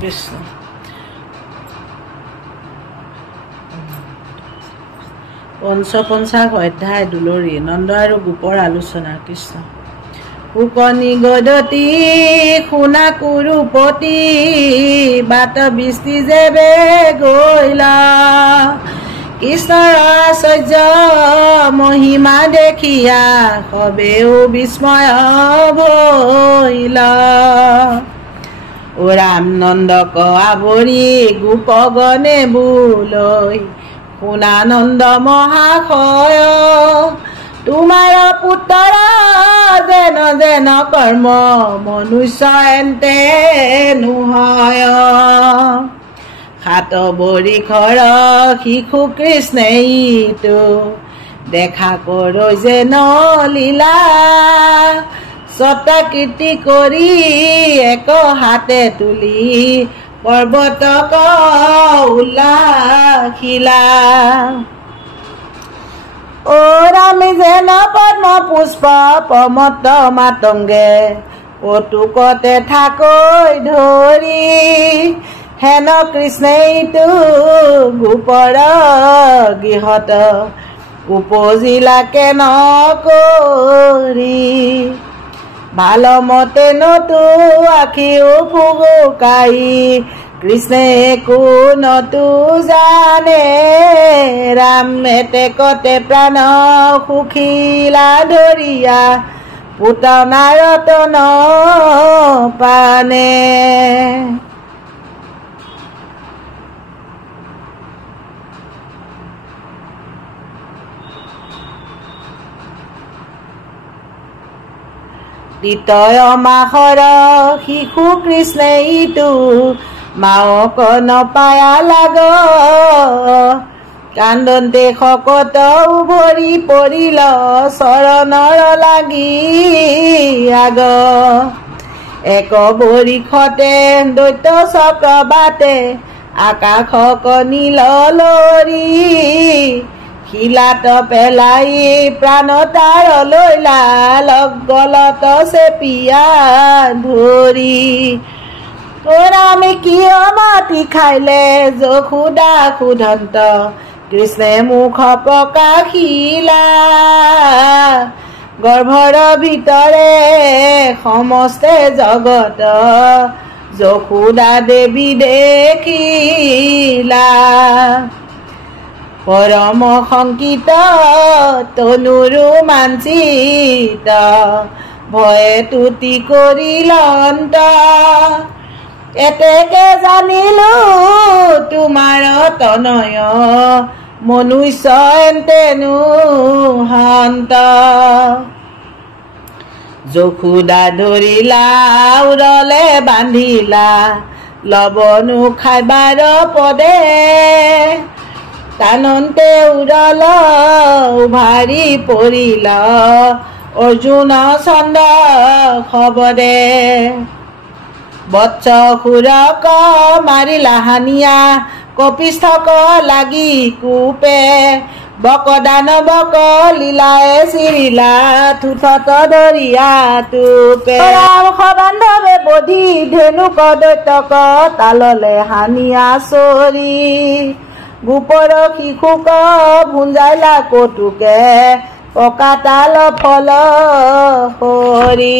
কৃষ্ণ পঞ্চপঞ্চাশ অধ্যায় দুলৰী নন্দ আৰু গোপৰ আলোচনা কৃষ্ণ উকনি গদতি শুনা কুৰুপতি বাট বৃষ্টি যেবে গৈলা কৃষ্ণৰ আশ্চৰ্য মহিমা দেখিয়া সবেও বিস্ময় ভৈলা ও ৰাম নন্দক আৱৰি গোপগণে বোলৈ শুনানন্দ মহাশয় তোমাৰ পুত্ৰ যেন যেন কৰ্ম মনুষ্য এন্তে নহয় সাত বৰিষৰ শিশু কৃষ্ণইটো দেখা কৰ যেন লীলা সত্যাকীৰ্তি কৰি এক হাতে তুলি পৰ্বতক উল্লাসিলা ও ৰামে যেন পদ্ম পুষ্প প্ৰমত্ত মাতংগে কৌতুকতে থাকৈ ধৰি হেন কৃষ্ণইটো গোপৰ গৃহত উপজিলাকে নকৰি ভাল মতে নতু আখিও ফুগুকাই কৃষ্ণে একো নতু জানে ৰাম এতেকতে প্ৰাণ সুখিলা ধৰিয়া পুতনা ৰতন পানে দ্বিতীয় মাহৰ শিশু কৃষ্ণইটো মাওক নপায়া লাগ কান্দন্তে শকত উভৰি পৰিল চৰণৰ লাগি আগ এক বৰিষতে দৈত্য চক্ৰবাতে আকাশক নীল লৰি শিলাত পেলাই প্ৰাণ তাৰ লৈলা লগলত চেপিয়া ধৰি ৰামে কিয় মাটি খাইলে যশোদা সুধন্ত কৃষ্ণে মুখ প্ৰকাশিলা গৰ্ভৰ ভিতৰে সমস্তে জগত যশোদা দেৱী দেখিলা পৰম শংকিত তনুৰু মাঞ্চিত ভয়ে তুতি কৰিল অন্ত এতেকে জানিলো তোমাৰ তনয় মনুষ্য এন্তেনো হন্ত যশোদা ধৰিলা উৰলে বান্ধিলা লবনো খাইবাৰ পদে তানন্তে উৰল উভাৰি পৰিল অৰ্জুন চন্দ খবৰে বৎস সুৰক মাৰিলা হানিয়া কপিষ্ঠক লাগি কোপে বক দানৱক লীলায়ে চিৰিলা থুথত দৰিয়া টোপে ৰাম বান্ধৱে বধি ধেনুক দৈত্যক তাললে হানিয়া চৰি গোপৰ শিশুক ভুঞ্জাইলা কৌতুকে পকা তাল ফল হৰি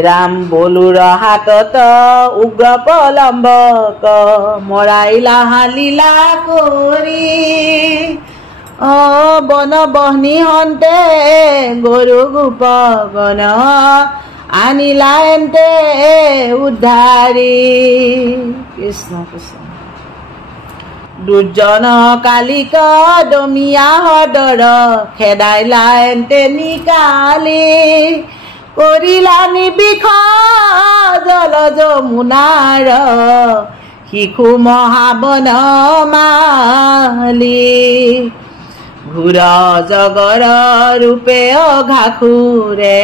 ৰাম বলুৰ হাতত উগ্ৰ প্ৰলম্বক মৰাইলা হালিলা কৰি বন বহ্নি হন্তে গৰু গোপগণ আনিলা এন্তে উদ্ধাৰি কৃষ্ণ কৃষ্ণ দুৰ্জন কালিক দমিয়া হদৰ খেদাইলা এন্তে নিকালি কৰিলা নিবিষ জল যমুনাৰ শিশু মহাবন মালি ঘূৰ জগৰ ৰূপে অঘাসুৰে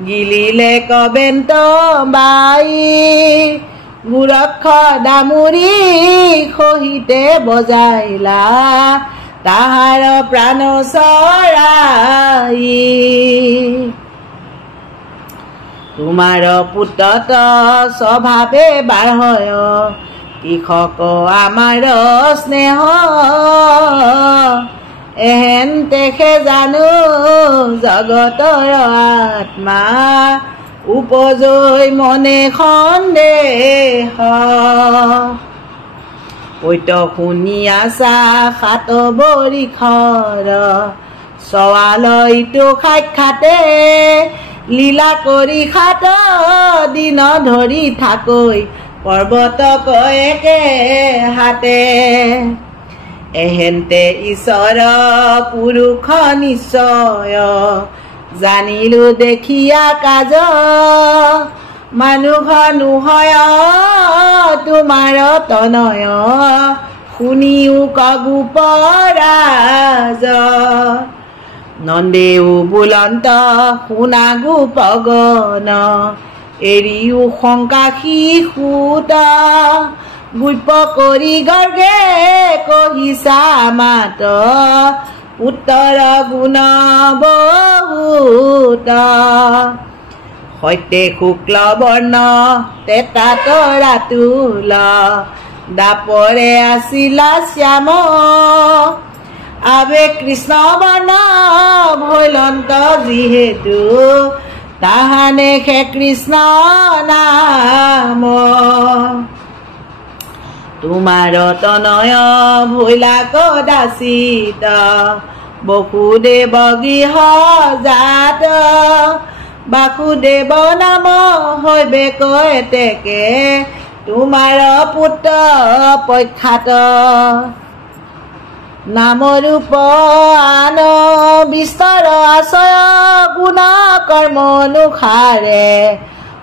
গিলিলে কবেন্ত বাই গোৰক্ষ দামুৰি সহিতে বজাইলা তাহাৰ প্ৰাণ চৰাই তোমাৰ পুত্ৰত স্বভাৱে বাঢ়য় কৃষক আমাৰ স্নেহ এহেন তেখে জানো জগতৰ আত্মা উপজৈ মনে সন্দেহ পৈত শুনি আছা সাত বৰিখৰ সৱাল ইটো সাক্ষাতে লীলা কৰি সাত দিন ধৰি থাকৈ পৰ্বতক একে হাতে এহেন্তে ঈশ্বৰ পুৰুষ নিশ্চয় জানিলো দেখিয়া কাজ মানুহ নোহয় তোমাৰ তনয় শুনিও কগোপ ৰাজ নন্দেও বুলন্ত শুনা গোপগণ এৰিও শংকা শিশুত গুপ কৰি গৰ্গে কহিছা মাত উত্তৰ গুণ বহুত সৈতে শুক্ল বৰ্ণ তেতা তৰাতুল দাপৰে আছিলা শ্যাম আবে কৃষ্ণ বৰ্ণ ভৈলন্ত যিহেতু তাহানে খে কৃষ্ণ নাম তোমাৰ তনয় ভৈলা কদাচিত বসুদেৱ গৃহ জাত বাসুদেৱ নাম হৈবে কয়তেকে তোমাৰ পুত্ৰ প্ৰখ্যাত নামৰূপ আন বিস্তৰ আশয় গুণ কৰ্ম অনুসাৰে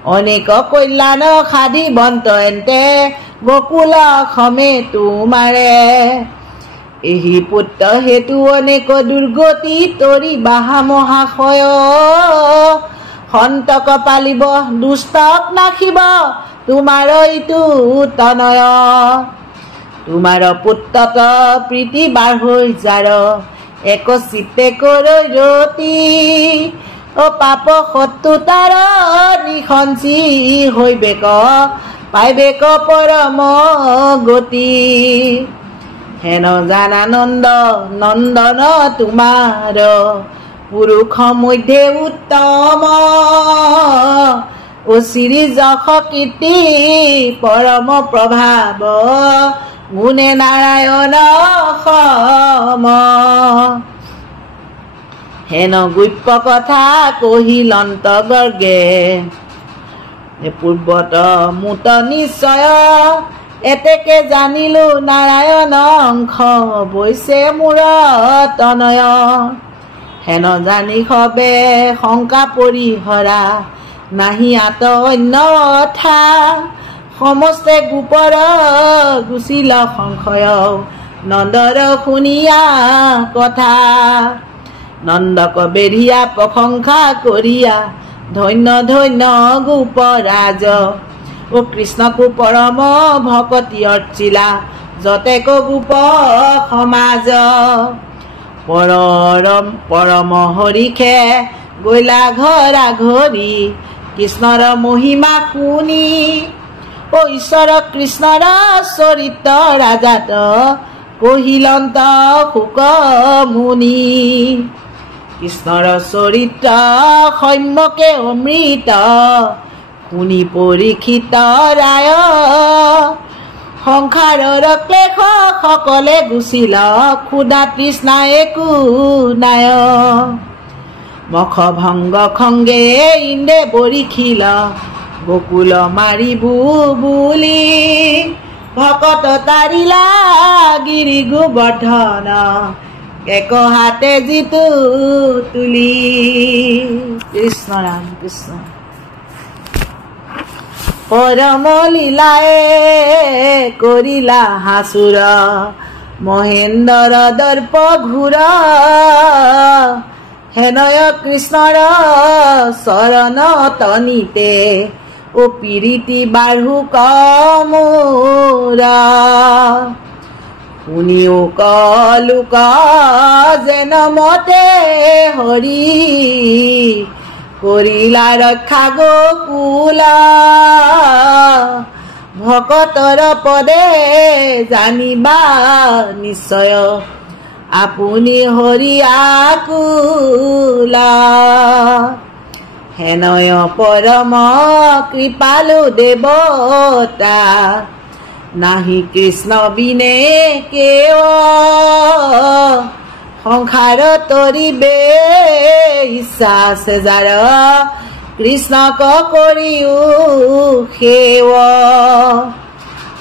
অনেক কল্যাণ সাধিবন্ত এন্তে বকুল সমে তোমাৰে এই পুত্ৰ হেতু অনেক দুৰ্গতি তৰি বাহা মহাশয় সন্তক পালিব দুষ্টক নাখিব তোমাৰ ইটো তনয় তোমাৰ পুত্ৰত প্ৰীতি বাঢ়ৈ যাৰ এক চিত্তে কৈ ৰতি পাপ শত্ৰুতাৰ নিসঞ্চি হৈবেক পাইবেক পৰম গতি হেন জানানন্দ নন্দন তোমাৰ পুৰুষ মধ্যে উত্তম অচিৰি যশ কীৰ্তি পৰম প্ৰভাৱ গুণে নাৰায়ণ সম হেন গুপ্য কথা কহিলন্ত গৰ্গে পূৰ্বত মুত নিশ্চয় এতেকে জানিলো নাৰায়ণ অংশ বৈছে মূৰ তনয় হেন জানি সবে শংকা পৰিহৰা নাহি আত অন্য অথা সমস্তে গোপৰ গুচিল সংশয় নন্দৰ শুনিয়া কথা নন্দক বেঢ়িয়া প্ৰশংসা কৰিয়া ধন্য ধন্য গোপৰাজ ও কৃষ্ণকো পৰম ভকতি অৰ্চিলা যতেক গোপ সমাজ পৰম হৰিখে গৈলা ঘৰা ঘৰি কৃষ্ণৰ মহিমা শুনি ও ঈশ্বৰ কৃষ্ণৰ চৰিত্ৰ ৰাজাত কহিলন্ত শুক মুনি কৃষ্ণৰ চৰিত্ৰ সম্যকে অমৃত শুনি পৰীক্ষিত ৰায় সংসাৰৰ ক্লেশ সকলে গুচিল ক্ষুধা তৃষ্ণা একো নাই মখ ভংগ খংগে ইন্দে বৰিখিল বকুল মাৰিবু বুলি ভকত তাৰিলা গিৰি গোবৰ্ধন এক হাতে জিতু তুলি কৃষ্ণ ৰাম কৃষ্ণ পৰম লীলায়ে কৰিলা হাসুৰ মহেন্দ্ৰ দৰ্প ঘূৰ হেনয় কৃষ্ণৰ চৰণ তনিতে ও পীড়িতি বাঢ়ু কমূৰ শুনিও কলোক যেন মতে হৰি কৰিলা ৰক্ষা গোকুলা ভকতৰ পদে জানিবা নিশ্চয় আপুনি হৰি আকুলা হেনয় পৰম কৃপালু দেৱতা নাহি কৃষ্ণ বিনে কেৱ সংসাৰ তৰিবে ইচ্ছা আছে যাৰ কৃষ্ণক কৰিও সেৱ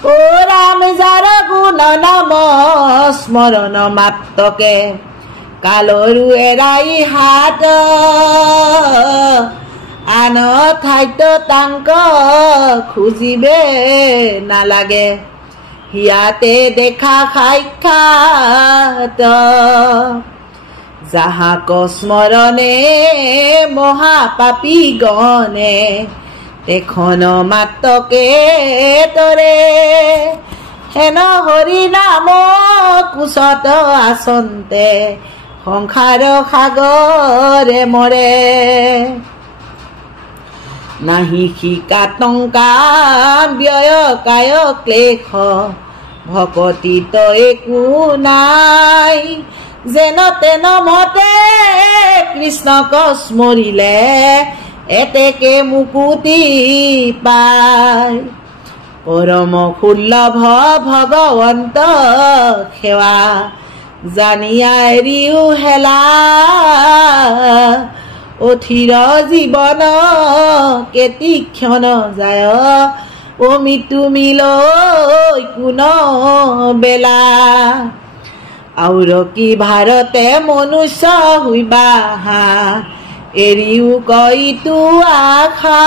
ও ৰাম যাৰ গুণ নাম স্মৰণ মাত্ৰকে কালৰু এৰাই হাত আন ঠাইত তাংক খুজিবে নালাগে হিয়াতে দেখা সাক্ষাৎ যাহাক স্মৰণে মহাপাপী গণে তেখন মাত্ৰকে তৰে হেন হৰি নাম কুশত আচন্তে সংসাৰ সাগৰে মৰে নাহি শিকা টংকা ব্যয় কায় ক্লেশ ভকতিত একো নাই যেন তেন মতে কৃষ্ণক স্মৰিলে এতেকে মুকুতি পায় পৰম সুলভ ভগৱন্ত সেৱা জানিয়া এৰিও হেলা অথিৰ জীৱন কেতিক্ষণ যায় ও মৃত্যু মিলৈ কোন বেলা আউৰ কি ভাৰতে মনুষ্য হুইবা এৰিও কইটো আশা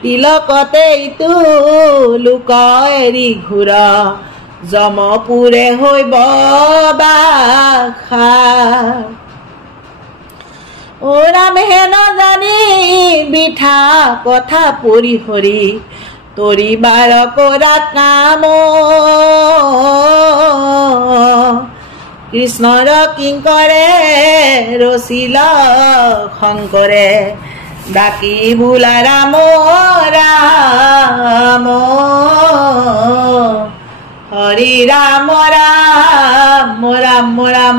তিলকতে ইটো লোক এৰি ঘূৰ যমপুৰে হৈব বাসা ও ৰাম হেন জানি বিঠা কথা পৰিহৰি তৰিবাৰ কৰা কাম কৃষ্ণৰ কিংকৰে ৰচিল শংকৰে ডাকি বোলা ৰাম ৰাম হৰি ৰাম ৰাম ৰাম ৰাম